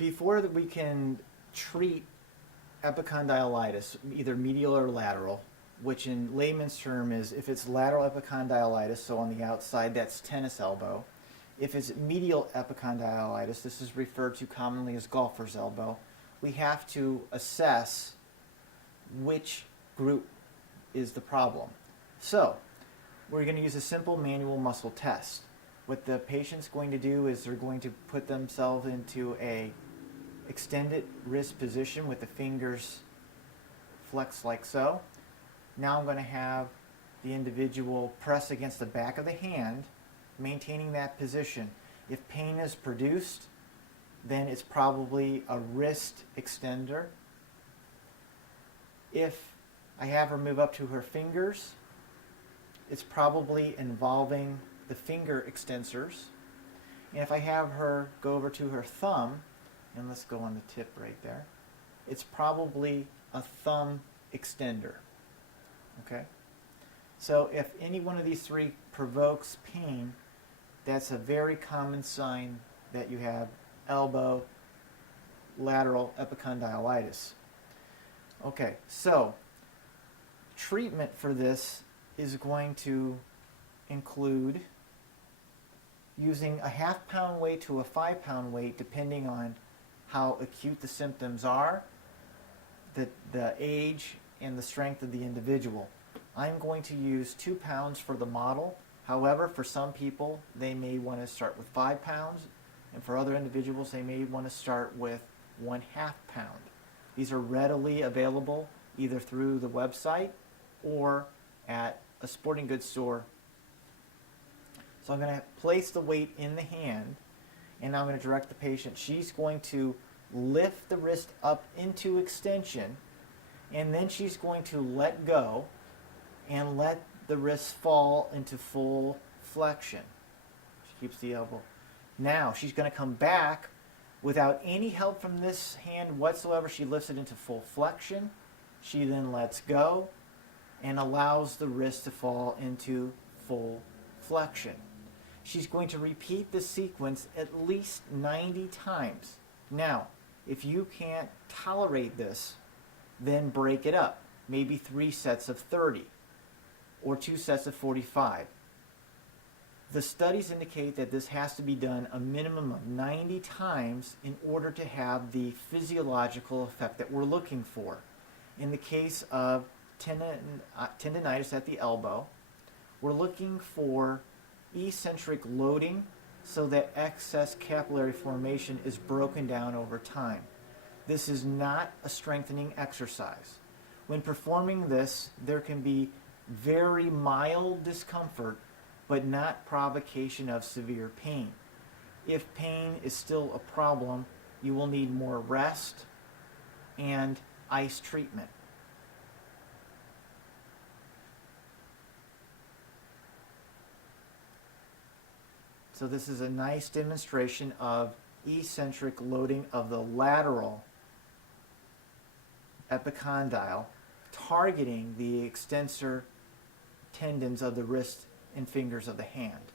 before we can treat epicondylitis, either medial or lateral, which in layman's term is, if it's lateral epicondylitis, so on the outside, that's tennis elbow. If it's medial epicondylitis, this is referred to commonly as golfer's elbow. We have to assess which group is the problem. So we're going to use a simple manual muscle test. What the patient's going to do is they're going to put themselves into a extended wrist position with the fingers flexed like so. Now I'm going to have the individual press against the back of the hand, maintaining that position. If pain is produced, then it's probably a wrist extender. If I have her move up to her fingers, it's probably involving the finger extensors. And if I have her go over to her thumb, and let's go on the tip right there, it's probably a thumb extender. Okay? So if any one of these three provokes pain, that's a very common sign that you have elbow lateral epicondylitis. Okay, so treatment for this is going to include using a half-pound weight to a 5-pound weight depending on how acute the symptoms are, the age, and the strength of the individual. I'm going to use 2 pounds for the model. However, for some people, they may want to start with 5 pounds, and for other individuals, they may want to start with 1/2 pound. These are readily available either through the website or at a sporting goods store. So I'm going to place the weight in the hand, and I'm going to direct the patient. She's going to lift the wrist up into extension, and then she's going to let go and let the wrist fall into full flexion. She keeps the elbow. Now she's going to come back without any help from this hand whatsoever. She lifts it into full flexion. She then lets go and allows the wrist to fall into full flexion. She's going to repeat this sequence at least 90 times. Now, if you can't tolerate this, then break it up. Maybe 3 sets of 30 or 2 sets of 45. The studies indicate that this has to be done a minimum of 90 times in order to have the physiological effect that we're looking for. In the case of tendinitis at the elbow, we're looking for eccentric loading so that excess capillary formation is broken down over time. This is not a strengthening exercise. When performing this, there can be very mild discomfort, but not provocation of severe pain. If pain is still a problem, you will need more rest and ice treatment. So this is a nice demonstration of eccentric loading of the lateral epicondyle, targeting the extensor tendons of the wrist and fingers of the hand.